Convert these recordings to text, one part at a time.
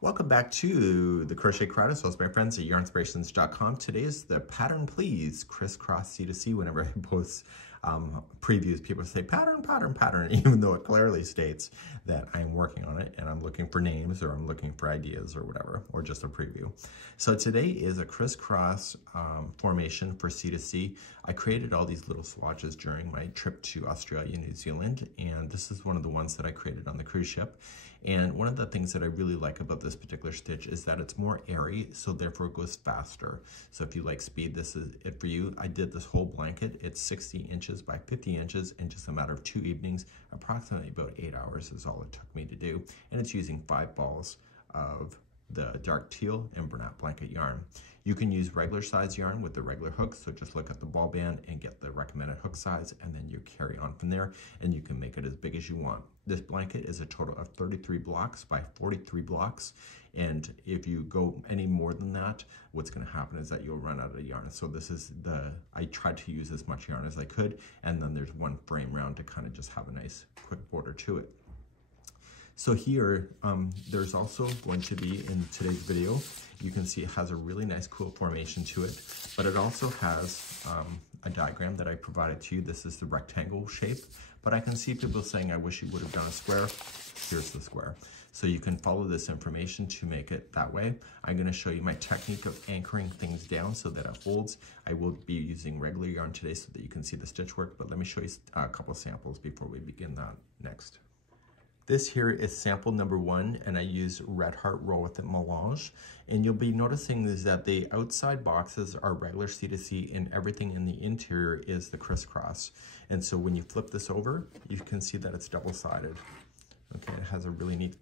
Welcome back to the Crochet Karate. So it's my friends at yarnspirations.com. Today is the pattern please crisscross C2C. Whenever I post previews, people say pattern, pattern, pattern, even though it clearly states that I'm working on it and I'm looking for names or I'm looking for ideas or whatever, or just a preview. So today is a crisscross formation for C2C. I created all these little swatches during my trip to Australia, New Zealand, and this is one of the ones that I created on the cruise ship. And one of the things that I really like about this particular stitch is that it's more airy, so therefore it goes faster. So if you like speed, this is it for you. I did this whole blanket. It's 60 inches by 50 inches in just a matter of 2 evenings. Approximately about 8 hours is all it took me to do. And it's using 5 balls of the dark teal and Bernat blanket yarn. You can use regular size yarn with the regular hooks, so just look at the ball band and get the recommended hook size, and then you carry on from there, and you can make it as big as you want. This blanket is a total of 33 blocks by 43 blocks, and if you go any more than that, what's going to happen is that you'll run out of yarn. So this is I tried to use as much yarn as I could, and then there's one frame round to kind of just have a nice quick border to it. So here, there's also going to be, in today's video, you can see it has a really nice cool formation to it, but it also has a diagram that I provided to you. This is the rectangle shape, but I can see people saying, I wish you would have done a square. Here's the square. So you can follow this information to make it that way. I'm going to show you my technique of anchoring things down so that it holds. I will be using regular yarn today so that you can see the stitch work, but let me show you a couple samples before we begin that next. This here is sample number 1, and I use Red Heart Roll With It Melange. And you'll be noticing is that the outside boxes are regular C2C, and everything in the interior is the crisscross. And so when you flip this over, you can see that it's double-sided. Okay, it has a really neat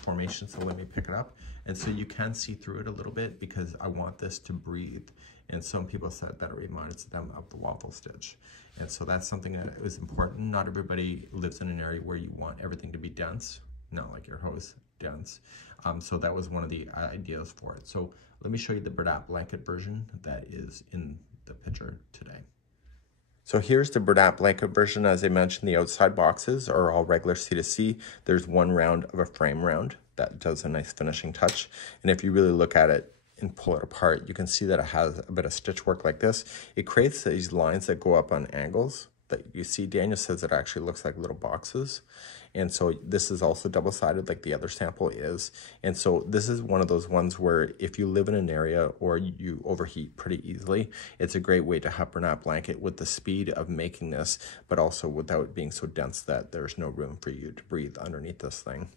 formation, so let me pick it up. And so you can see through it a little bit because I want this to breathe. And some people said that it reminds them of the waffle stitch. And so that's something that is important. Not everybody lives in an area where you want everything to be dense, not like your hose dense. So that was one of the ideas for it. So let me show you the Bernat blanket version that is in the picture today. So here's the Bernat blanket version. As I mentioned, the outside boxes are all regular C2C. There's one round of a frame round that does a nice finishing touch. And if you really look at it and pull it apart, you can see that it has a bit of stitch work like this. It creates these lines that go up on angles that you see. Daniel says it actually looks like little boxes. And so this is also double-sided like the other sample is. And so this is one of those ones where if you live in an area or you overheat pretty easily, it's a great way to have Bernat blanket with the speed of making this, but also without being so dense that there's no room for you to breathe underneath this thing.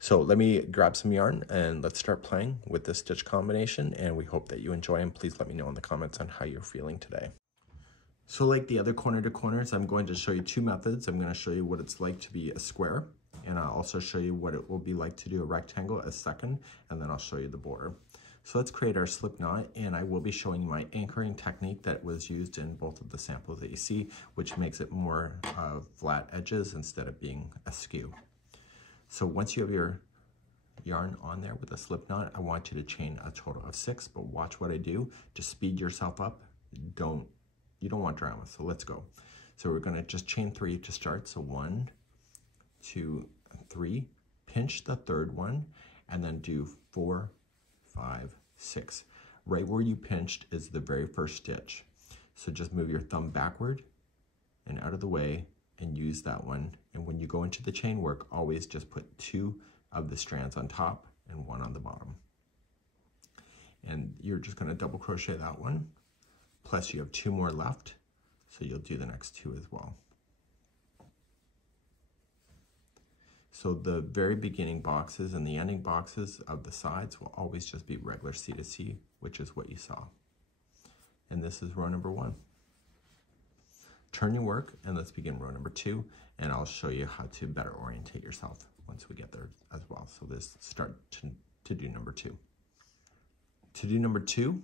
So let me grab some yarn and let's start playing with this stitch combination, and we hope that you enjoy, and please let me know in the comments on how you're feeling today. So like the other corner to corners, I'm going to show you 2 methods. I'm going to show you what it's like to be a square, and I'll also show you what it will be like to do a rectangle as second, and then I'll show you the border. So let's create our slip knot, and I will be showing you my anchoring technique that was used in both of the samples that you see, which makes it more flat edges instead of being askew. So once you have your yarn on there with a slip knot, I want you to chain a total of 6, but watch what I do to speed yourself up. You don't want drama, so let's go. So we're gonna just chain 3 to start. So 1, 2, 3, pinch the third one, and then do 4, 5, 6. Right where you pinched is the very first stitch. So just move your thumb backward and out of the way and use that one. And when you go into the chain work, always just put 2 of the strands on top and 1 on the bottom. And you're just gonna double crochet that one. Plus you have 2 more left, so you'll do the next 2 as well. So the very beginning boxes and the ending boxes of the sides will always just be regular C2C, which is what you saw. And this is row number 1. Turn your work and let's begin row number 2, and I'll show you how to better orientate yourself once we get there as well. So let's start to do number 2. To do number 2,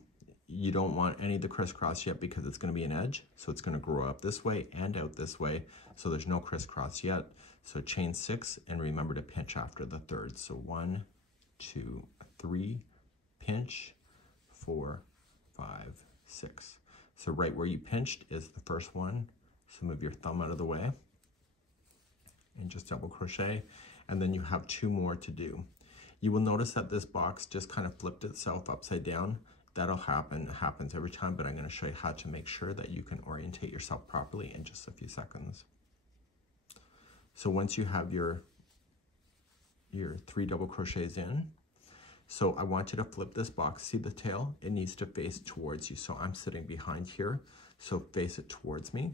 you don't want any of the crisscross yet because it's going to be an edge, so it's going to grow up this way and out this way, so there's no crisscross yet. So chain 6 and remember to pinch after the third. So 1, 2, 3, pinch, 4, 5, 6. So right where you pinched is the first one, so move your thumb out of the way and just double crochet, and then you have 2 more to do. You will notice that this box just kind of flipped itself upside down. That'll happen, it happens every time, but I'm going to show you how to make sure that you can orientate yourself properly in just a few seconds. So once you have your 3 double crochets in, so I want you to flip this box. See the tail? It needs to face towards you. So I'm sitting behind here, so face it towards me.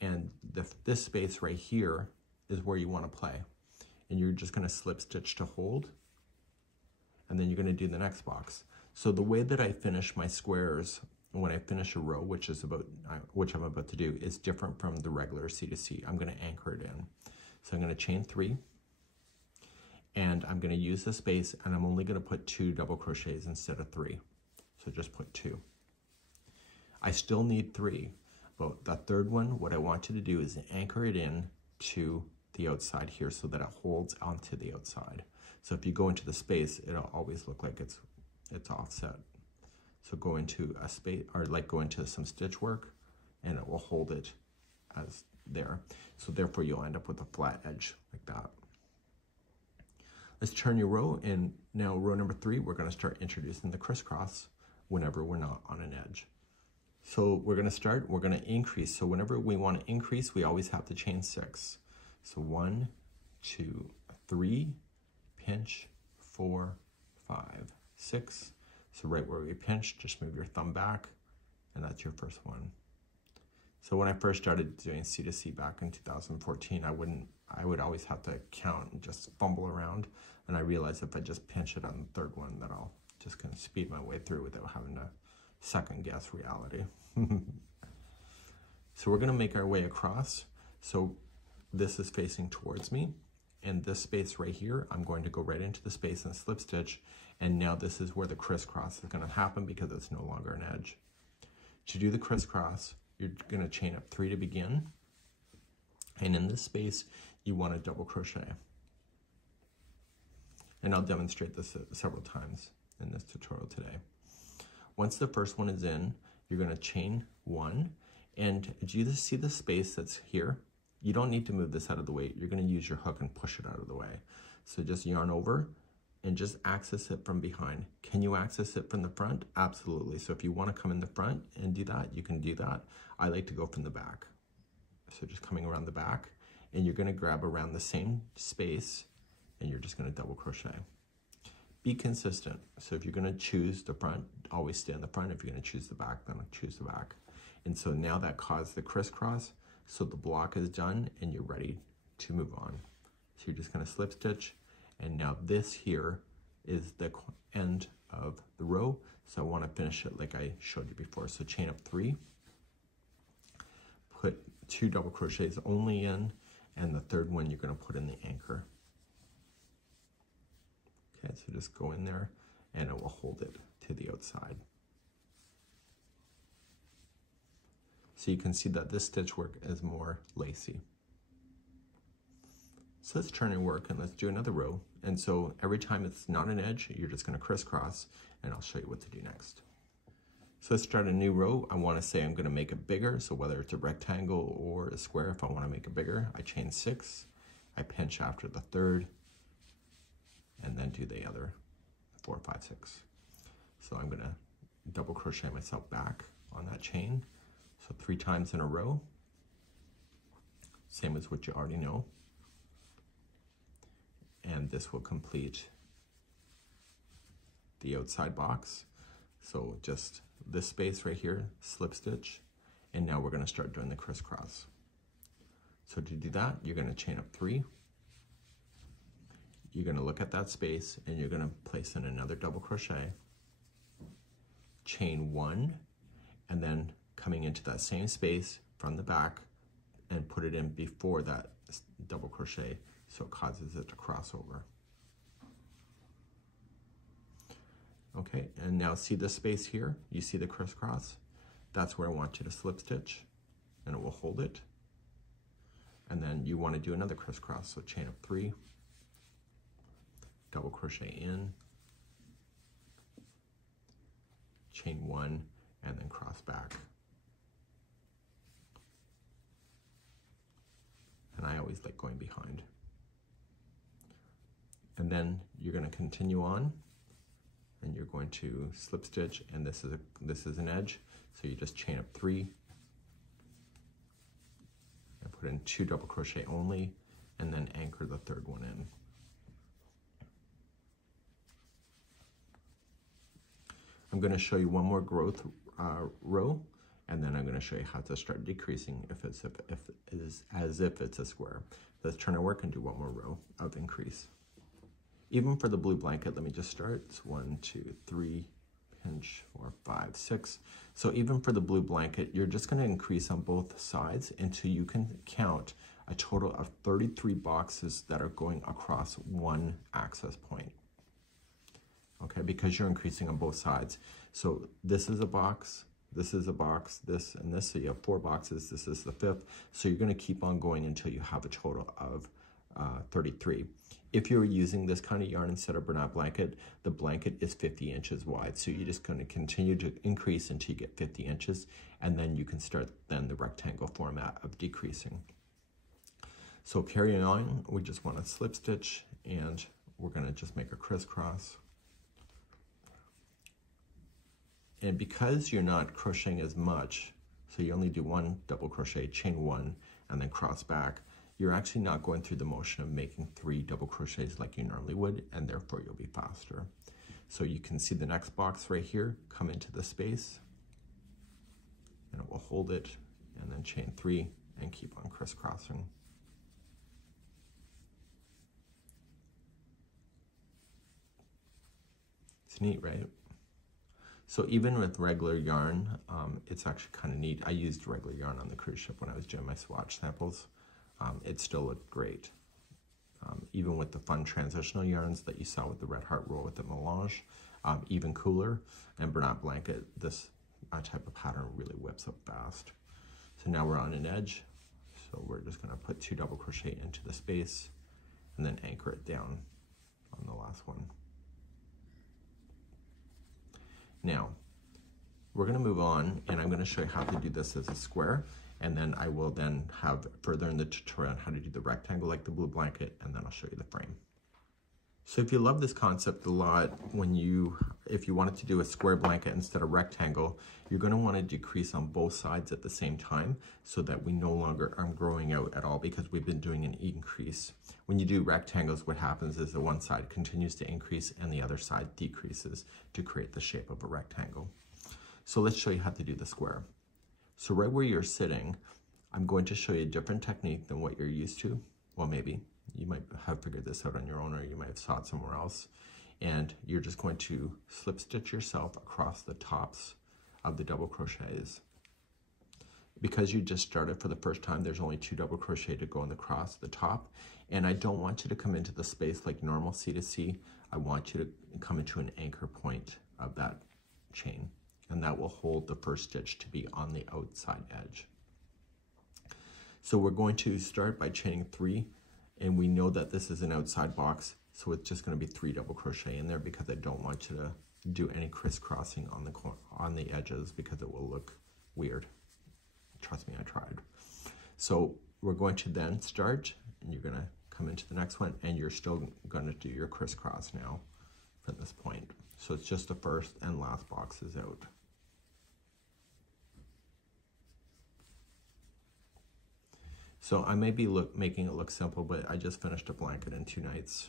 And this space right here is where you want to play. And you're just going to slip stitch to hold. And then you're going to do the next box. So the way that I finish my squares when I finish a row, which I'm about to do, is different from the regular C2C. I'm going to anchor it in. So I'm going to chain 3. And I'm going to use the space, and I'm only going to put 2 double crochets instead of 3. So just put 2. I still need 3. But the third one, what I want you to do is anchor it in to the outside here so that it holds onto the outside. So if you go into the space, it'll always look like it's offset. So go into a space, or like go into some stitch work, and it will hold it as there. So therefore you'll end up with a flat edge like that. Let's turn your row, and now row number 3, we're going to start introducing the crisscross whenever we're not on an edge. So we're going to increase. So whenever we want to increase, we always have to chain 6. So 1, 2, 3, pinch, 4, 5, 6. So right where we pinch, just move your thumb back, and that's your first one. So when I first started doing C2C back in 2014, I would always have to count and just fumble around, and I realized if I just pinch it on the third one, that I'll just kind of speed my way through without having to second guess reality. So we're going to make our way across. So this is facing towards me, and this space right here, I'm going to go right into the space and slip stitch, and now this is where the crisscross is going to happen because it's no longer an edge. To do the crisscross, you're going to chain up 3 to begin, and in this space you want to double crochet, and I'll demonstrate this several times in this tutorial today. Once the first one is in, you're going to chain 1, and do you see the space that's here? You don't need to move this out of the way. You're going to use your hook and push it out of the way. So just yarn over and just access it from behind. Can you access it from the front? Absolutely. So if you want to come in the front and do that, you can do that. I like to go from the back. So just coming around the back, and you're going to grab around the same space, and you're just going to double crochet. Be consistent. So if you're going to choose the front, always stay in the front. If you're going to choose the back, then choose the back. And so now that caused the crisscross, so the block is done and you're ready to move on. So you're just going to slip stitch, and now this here is the end of the row. So I want to finish it like I showed you before. So chain up 3, put 2 double crochets only in, and the third one you're going to put in the anchor. Okay, so just go in there and it will hold it to the outside. So you can see that this stitch work is more lacy. So let's turn and work, and let's do another row. And so every time it's not an edge, you're just going to crisscross, and I'll show you what to do next. So let's start a new row. I want to say I'm going to make it bigger. So whether it's a rectangle or a square, if I want to make it bigger, I chain 6, I pinch after the third, and then do the other 4, 5, 6. So I'm going to double crochet myself back on that chain. So 3 times in a row, same as what you already know. And this will complete the outside box. So just this space right here, slip stitch, and now we're going to start doing the crisscross. So to do that, you're going to chain up 3. You're going to look at that space, and you're going to place in another double crochet, chain 1, and then coming into that same space from the back and put it in before that double crochet, so it causes it to cross over. Okay, and now see this space here? You see the crisscross? That's where I want you to slip stitch, and it will hold it. And then you want to do another crisscross, so chain up 3, double crochet in, chain 1, and then cross back. And I always like going behind. And then you're going to continue on, and you're going to slip stitch, and this is an edge, so you just chain up 3 and put in 2 double crochet only, and then anchor the 3rd one in. I'm going to show you one more growth row, and then I'm going to show you how to start decreasing as if it's a square. Let's turn our work and do one more row of increase. Even for the blue blanket, let me just start. It's 1, 2, 3, pinch, 4, 5, 6. So even for the blue blanket, you're just going to increase on both sides until you can count a total of 33 boxes that are going across one access point. Okay, because you're increasing on both sides. So this is a box, this is a box, this and this. So you have 4 boxes. This is the 5th. So you're going to keep on going until you have a total of 33. If you're using this kind of yarn instead of Bernat blanket, the blanket is 50 inches wide. So you're just going to continue to increase until you get 50 inches, and then you can start then the rectangle format of decreasing. So carrying on, we just want to slip stitch, and we're going to just make a crisscross. And because you're not crocheting as much, so you only do 1 double crochet, chain 1, and then cross back, you're actually not going through the motion of making 3 double crochets like you normally would, and therefore you'll be faster. So you can see the next box right here, come into the space, and it will hold it, and then chain 3, and keep on crisscrossing. It's neat, right? So even with regular yarn, it's actually kind of neat. I used regular yarn on the cruise ship when I was doing my swatch samples. It still looked great. Even with the fun transitional yarns that you saw with the Red Heart roll with the melange, even cooler. And Bernat blanket, this type of pattern really whips up fast. So now we're on an edge. So we're just going to put 2 double crochet into the space and then anchor it down on the last one. Now, we're going to move on, and I'm going to show you how to do this as a square, and then I will then have further in the tutorial on how to do the rectangle like the blue blanket, and then I'll show you the frame. So if you love this concept a lot, if you wanted to do a square blanket instead of rectangle, you're going to want to decrease on both sides at the same time so that we no longer are growing out at all, because we've been doing an increase. When you do rectangles, what happens is the one side continues to increase and the other side decreases to create the shape of a rectangle. So let's show you how to do the square. So right where you're sitting, I'm going to show you a different technique than what you're used to. Well, maybe. You might have figured this out on your own, or you might have saw it somewhere else. And you're just going to slip stitch yourself across the tops of the double crochets. Because you just started for the first time, there's only 2 double crochet to go on across the top. And I don't want you to come into the space like normal C2C. I want you to come into an anchor point of that chain. And that will hold the first stitch to be on the outside edge. So we're going to start by chaining 3. And we know that this is an outside box, so it's just going to be 3 double crochet in there, because I don't want you to do any crisscrossing on the edges, because it will look weird. Trust me, I tried. So we're going to then start, and you're going to come into the next one, and you're still going to do your crisscross now from this point. So it's just the first and last boxes out. So I may be making it look simple, but I just finished a blanket in 2 nights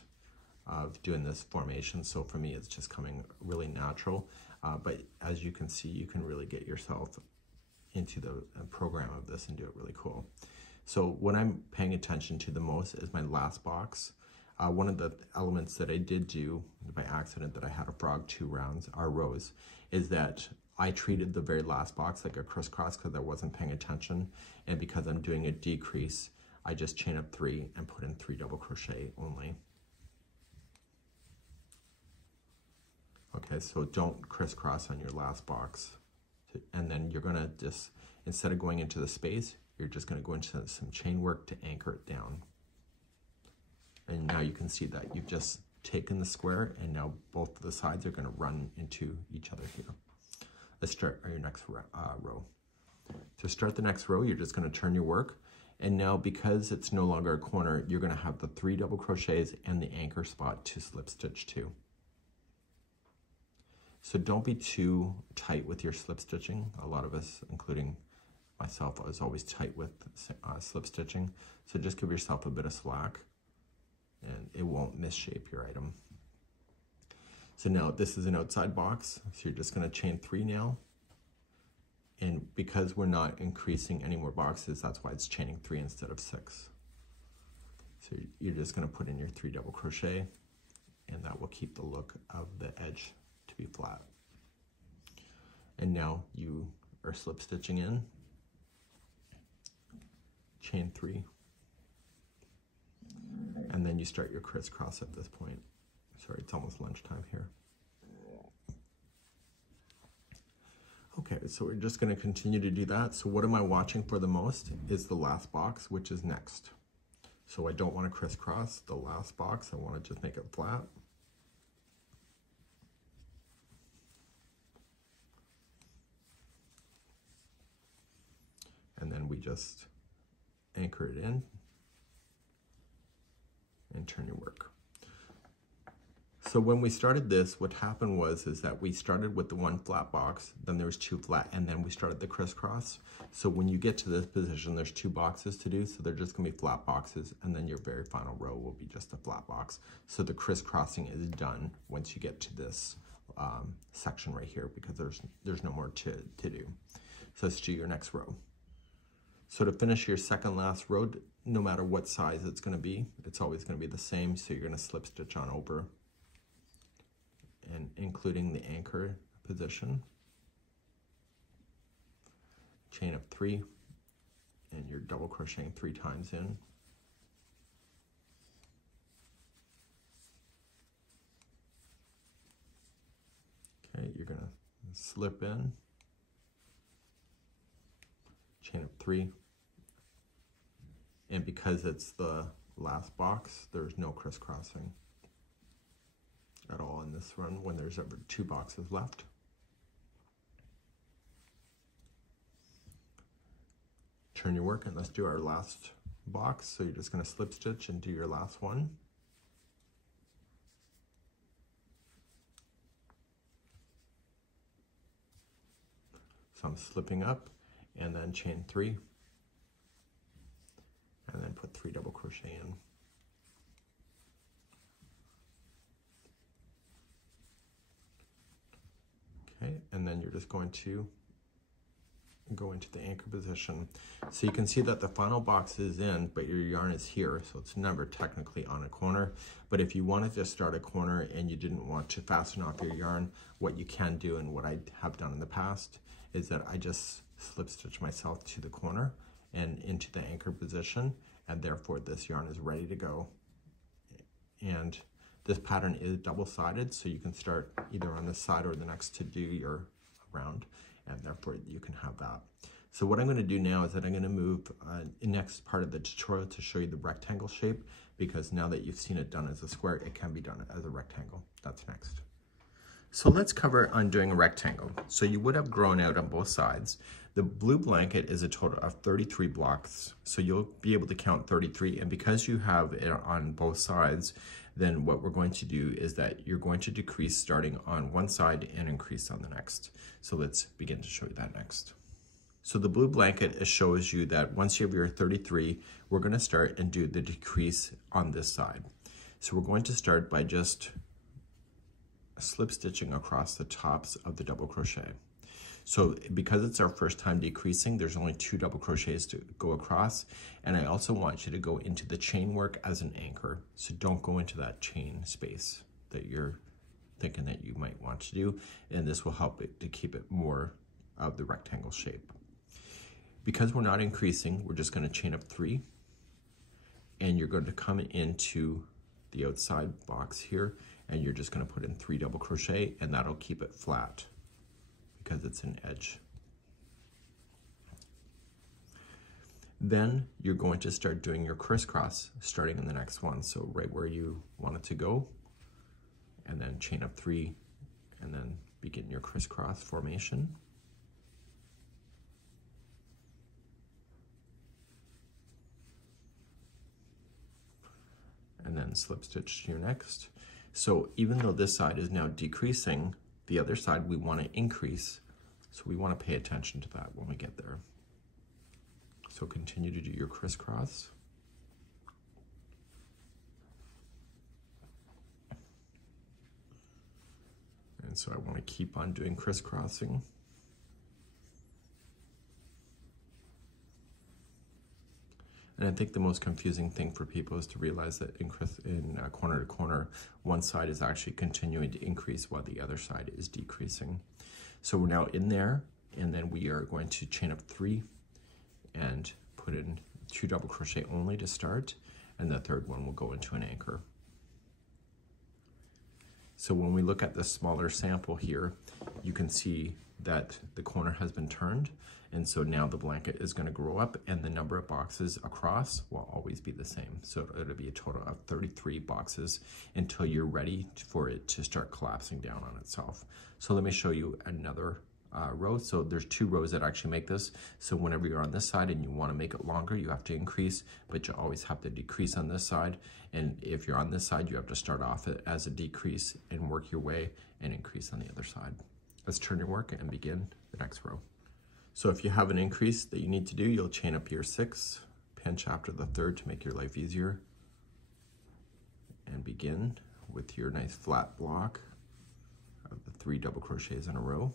of doing this formation. So for me, it's just coming really natural. But as you can see, you can really get yourself into the program of this and do it really cool. So what I'm paying attention to the most is my last box. One of the elements that I did do by accident that I had a frog 2 rows is that I treated the very last box like a crisscross because I wasn't paying attention, and because I'm doing a decrease, I just chain up 3 and put in 3 double crochet only. Okay, so don't crisscross on your last box. And then you're gonna just, instead of going into the space, you're just gonna go into some chain work to anchor it down. And now you can see that you've just taken the square, and now both of the sides are gonna run into each other here. Let's start your next row. To start the next row, you're just going to turn your work, And now because it's no longer a corner, you're going to have the 3 double crochets and the anchor spot to slip stitch to. So don't be too tight with your slip stitching. A lot of us, including myself, I was always tight with slip stitching. So just give yourself a bit of slack and it won't misshape your item. So now this is an outside box. So you're just going to chain 3 now. And because we're not increasing any more boxes, that's why it's chaining 3 instead of 6. So you're just going to put in your 3 double crochet, and that will keep the look of the edge to be flat. And now you are slip stitching in, chain 3, and then you start your crisscross at this point. Sorry, it's almost lunchtime here. Okay, so we're just going to continue to do that. So what am I watching for the most is the last box, which is next. So I don't want to crisscross the last box. I want to just make it flat. And then we just anchor it in and turn your work. So when we started this, what happened was that we started with the 1 flat box, then there was 2 flat, and then we started the crisscross. So when you get to this position, there's 2 boxes to do, so they're just gonna be flat boxes, and then your very final row will be just a flat box. So the crisscrossing is done once you get to this section right here, because there's no more to do. So let's do your next row. So to finish your second last row, no matter what size it's gonna be, it's always gonna be the same, so you're gonna slip stitch on over, and including the anchor position, chain of 3, and you're double crocheting 3 times in. Okay, you're gonna slip in, chain of 3, and because it's the last box, there's no crisscrossing at all in this run when there's ever 2 boxes left. Turn your work, and let's do our last box. So you're just going to slip stitch and do your last one. So I'm slipping up and then chain 3 and then put 3 double crochet in. Okay, and then you're just going to go into the anchor position. So you can see that the final box is in, but your yarn is here, so it's never technically on a corner. But if you wanted to start a corner and you didn't want to fasten off your yarn, what you can do, and what I have done in the past, is that I just slip stitch myself to the corner and into the anchor position, and therefore this yarn is ready to go. And this pattern is double-sided, so you can start either on this side or the next to do your round, and therefore you can have that. So what I'm going to do now is that I'm going to move the next part of the tutorial to show you the rectangle shape, because now that you've seen it done as a square, it can be done as a rectangle. That's next. So let's cover undoing a rectangle. So you would have grown out on both sides. The blue blanket is a total of 33 blocks, so you'll be able to count 33, and because you have it on both sides, then what we're going to do is that you're going to decrease starting on one side and increase on the next. So let's begin to show you that next. So the blue blanket shows you that once you have your 33, we're going to start and do the decrease on this side. So we're going to start by just slip stitching across the tops of the double crochet. So because it's our first time decreasing, there's only 2 double crochets to go across. And I also want you to go into the chain work as an anchor. So don't go into that chain space that you're thinking that you might want to do. And this will help it to keep it more of the rectangle shape. Because we're not increasing, we're just going to chain up 3. And you're going to come into the outside box here, and you're just going to put in 3 double crochet, and that'll keep it flat because it's an edge. Then you're going to start doing your crisscross starting in the next one. So right where you want it to go, and then chain up 3, and then begin your crisscross formation. and then slip stitch to your next. So even though this side is now decreasing, the other side we want to increase. So we want to pay attention to that when we get there. So continue to do your crisscross. And so I want to keep on doing crisscrossing. And I think the most confusing thing for people is to realize that in corner to corner, one side is actually continuing to increase while the other side is decreasing. So we're now in there, and then we are going to chain up 3 and put in 2 double crochet only to start, and the third one will go into an anchor. So when we look at the smaller sample here, you can see that the corner has been turned, and so now the blanket is going to grow up, and the number of boxes across will always be the same. So it'll be a total of 33 boxes until you're ready for it to start collapsing down on itself. So let me show you another row. So there's 2 rows that actually make this. So whenever you're on this side and you want to make it longer, you have to increase, but you always have to decrease on this side. And if you're on this side, you have to start off as a decrease and work your way and increase on the other side. Let's turn your work and begin the next row. So if you have an increase that you need to do, you'll chain up your 6, pinch after the 3rd to make your life easier, and begin with your nice flat block of the 3 double crochets in a row.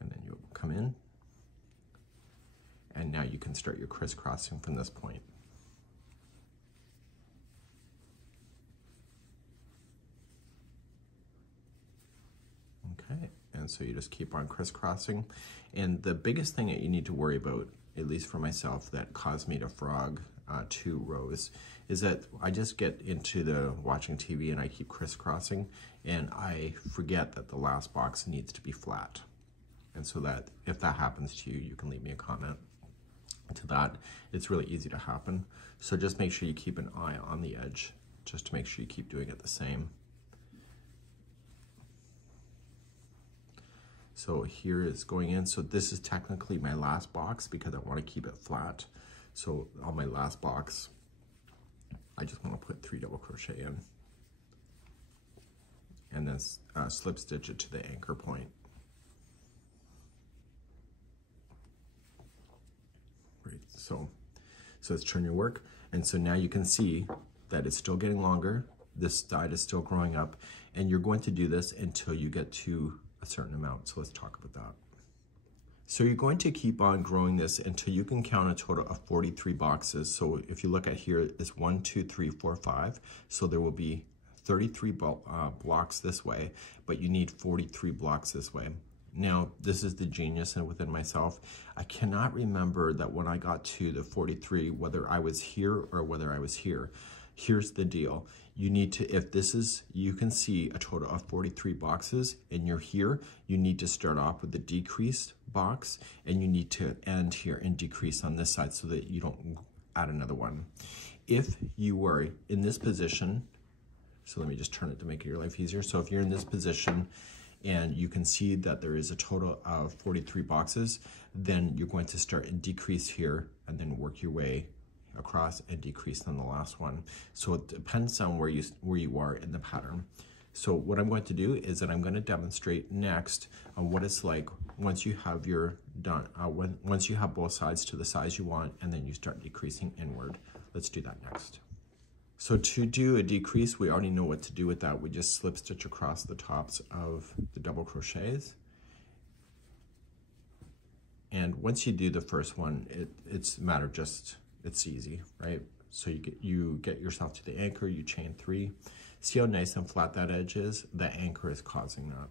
And then you'll come in, and now you can start your crisscrossing from this point. Okay, and so you just keep on crisscrossing. And the biggest thing that you need to worry about, at least for myself, that caused me to frog 2 rows, is that I just get into the watching TV and I keep crisscrossing, and I forget that the last box needs to be flat. And so that if that happens to you, you can leave me a comment to that. It's really easy to happen. So just make sure you keep an eye on the edge, just to make sure you keep doing it the same. So here is going in. So this is technically my last box because I want to keep it flat. So on my last box, I just want to put 3 double crochet in, and then slip stitch it to the anchor point. Right, so let's turn your work. And so now you can see that it's still getting longer. This side is still growing up, and you're going to do this until you get to a certain amount. So let's talk about that. So you're going to keep on growing this until you can count a total of 43 boxes. So if you look at here, it's 1, 2, 3, 4, 5. So there will be 33 blocks this way, but you need 43 blocks this way. Now, this is the genius within myself. I cannot remember that when I got to the 43, whether I was here or whether I was here. Here's the deal. You need to, if this is, you can see a total of 43 boxes and you're here, you need to start off with the decreased box, and you need to end here and decrease on this side so that you don't add another one. If you were in this position, so let me just turn it to make your life easier. So if you're in this position and you can see that there is a total of 43 boxes, then you're going to start and decrease here and then work your way across and decrease on the last one. So it depends on where you are in the pattern. So what I'm going to do is that I'm going to demonstrate next on what it's like once you have your done, once you have both sides to the size you want, and then you start decreasing inward. Let's do that next. So to do a decrease, we already know what to do with that. We just slip stitch across the tops of the double crochets. And once you do the first one, it's a matter of just, it's easy, right? So you get yourself to the anchor, you chain 3. See how nice and flat that edge is? The anchor is causing that.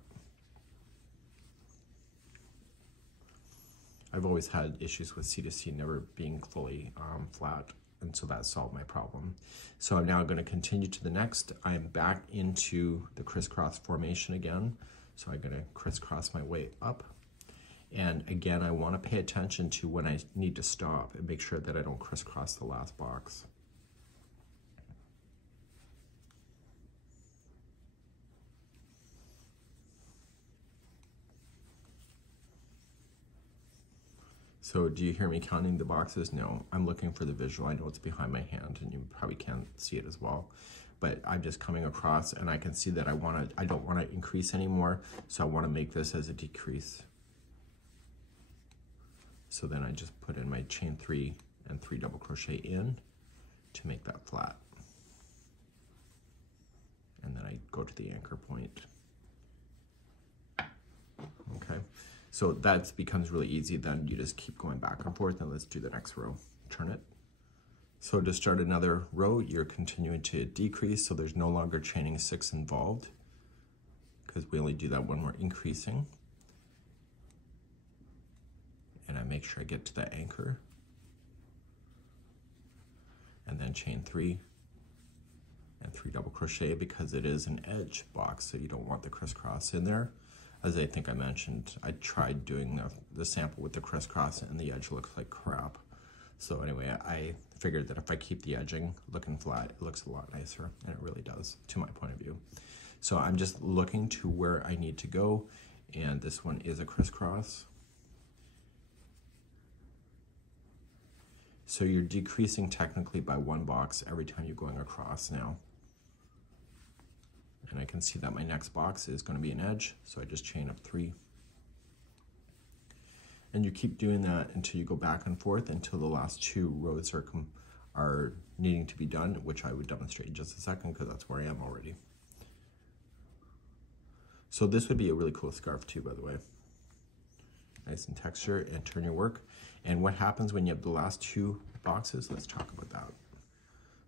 I've always had issues with C2C never being fully flat, and so that solved my problem. So I'm now going to continue to the next. I'm back into the crisscross formation again. So I'm going to crisscross my way up. And again, I want to pay attention to when I need to stop and make sure that I don't crisscross the last box. So do you hear me counting the boxes? No, I'm looking for the visual. I know it's behind my hand and you probably can't see it as well, but I'm just coming across and I can see that I don't want to increase anymore. So I want to make this as a decrease. So then I just put in my chain 3 and 3 double crochet in to make that flat. And then I go to the anchor point. Okay, so that becomes really easy. Then you just keep going back and forth, and let's do the next row. Turn it. So to start another row, you're continuing to decrease, so there's no longer chaining 6 involved, because we only do that when we're increasing. And I make sure I get to that anchor, and then chain 3 and 3 double crochet, because it is an edge box, so you don't want the crisscross in there. As I think I mentioned, I tried doing the sample with the crisscross and the edge looks like crap. So anyway, I figured that if I keep the edging looking flat, it looks a lot nicer, and it really does, to my point of view. So I'm just looking to where I need to go, and this one is a crisscross. So you're decreasing technically by 1 box every time you're going across now. And I can see that my next box is going to be an edge, so I just chain up 3. And you keep doing that until you go back and forth until the last 2 rows are needing to be done, which I would demonstrate in just a second because that's where I am already. So this would be a really cool scarf too, by the way. Nice in texture, and turn your work. And what happens when you have the last 2 boxes? Let's talk about that.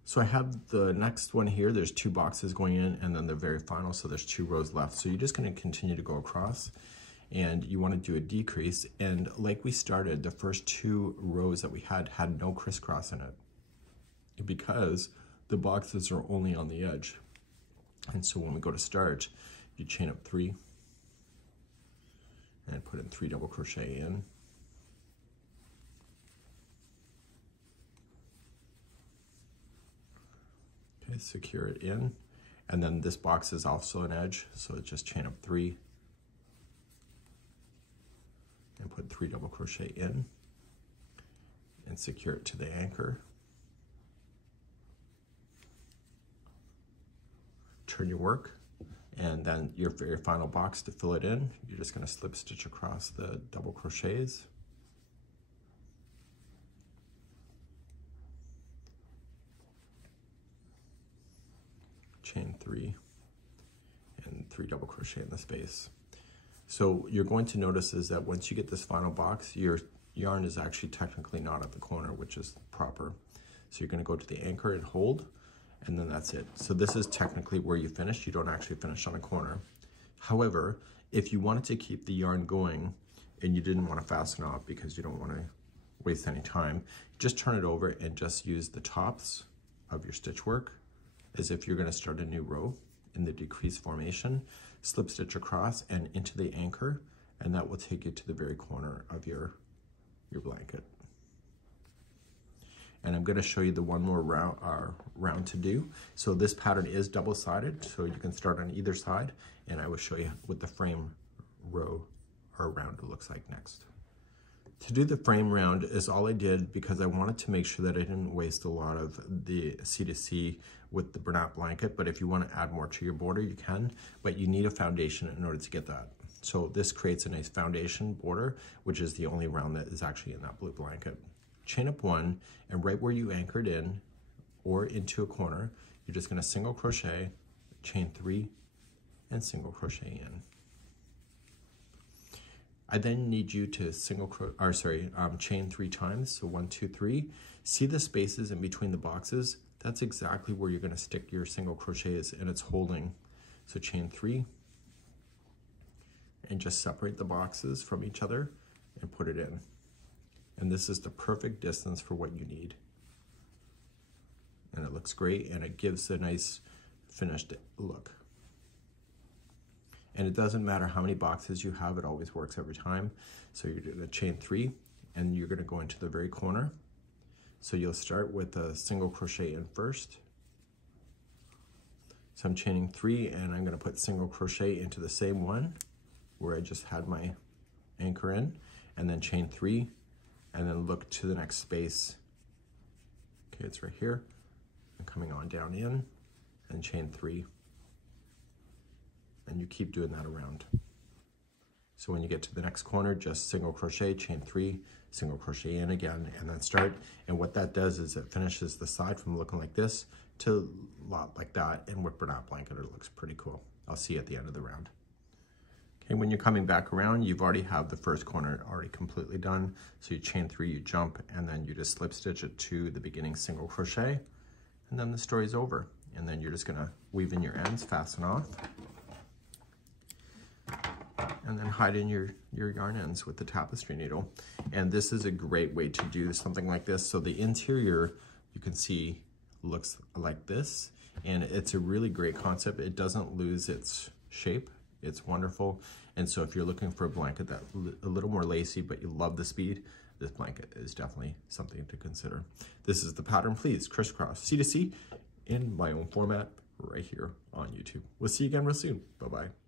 So I have the next one here. There's 2 boxes going in, and then the very final, so there's 2 rows left. So you're just going to continue to go across, and you want to do a decrease. And like we started, the first 2 rows that we had no crisscross in it because the boxes are only on the edge. And so when we go to start, you chain up 3 and put in 3 double crochet in. Okay, secure it in, and then this box is also an edge, so just chain up 3 and put 3 double crochet in and secure it to the anchor. Turn your work, and then your very final box to fill it in, you're just going to slip stitch across the double crochets. Chain 3 and 3 double crochet in the space. So you're going to notice is that once you get this final box, your yarn is actually technically not at the corner, which is proper. So you're going to go to the anchor and hold, and then that's it. So this is technically where you finish. You don't actually finish on a corner. However, if you wanted to keep the yarn going and you didn't want to fasten off because you don't want to waste any time, just turn it over and just use the tops of your stitch work as if you're going to start a new row in the decrease formation, slip stitch across and into the anchor, and that will take you to the very corner of your blanket. And I'm going to show you the one more round to do. So this pattern is double-sided, so you can start on either side, and I will show you what the frame row or round looks like next. To do the frame round is all I did because I wanted to make sure that I didn't waste a lot of the C2C with the Bernat blanket, but if you want to add more to your border, you can, but you need a foundation in order to get that. So this creates a nice foundation border, which is the only round that is actually in that blue blanket. Chain up 1, and right where you anchored in or into a corner, you're just going to single crochet, chain 3, and single crochet in. I then need you to chain 3 times, so 1, 2, 3. See the spaces in between the boxes? That's exactly where you're going to stick your single crochets, and it's holding. So chain 3, and just separate the boxes from each other and put it in. And this is the perfect distance for what you need. And it looks great, and it gives a nice finished look. And it doesn't matter how many boxes you have, it always works every time. So you're going to chain 3, and you're going to go into the very corner. So you'll start with a single crochet in first. So I'm chaining 3, and I'm going to put single crochet into the same one where I just had my anchor in, and then chain 3 and then look to the next space. Okay, it's right here, and coming on down in, and chain 3. And you keep doing that around. So when you get to the next corner, just single crochet, chain 3, single crochet in again, and then start. And what that does is it finishes the side from looking like this to a lot like that, and with burnout blanket, it looks pretty cool. I'll see you at the end of the round. Okay, when you're coming back around, you've already have the first corner already completely done. So you chain 3, you jump, and then you just slip stitch it to the beginning single crochet, and then the story's over. And then you're just gonna weave in your ends, fasten off, and then hide in your yarn ends with the tapestry needle. And this is a great way to do something like this. So the interior, you can see, looks like this, and it's a really great concept. It doesn't lose its shape. It's wonderful. And so if you're looking for a blanket that's a little more lacy, but you love the speed, this blanket is definitely something to consider. This is the Pattern Please Crisscross C2C in my own format right here on YouTube. We'll see you again real soon. Bye-bye.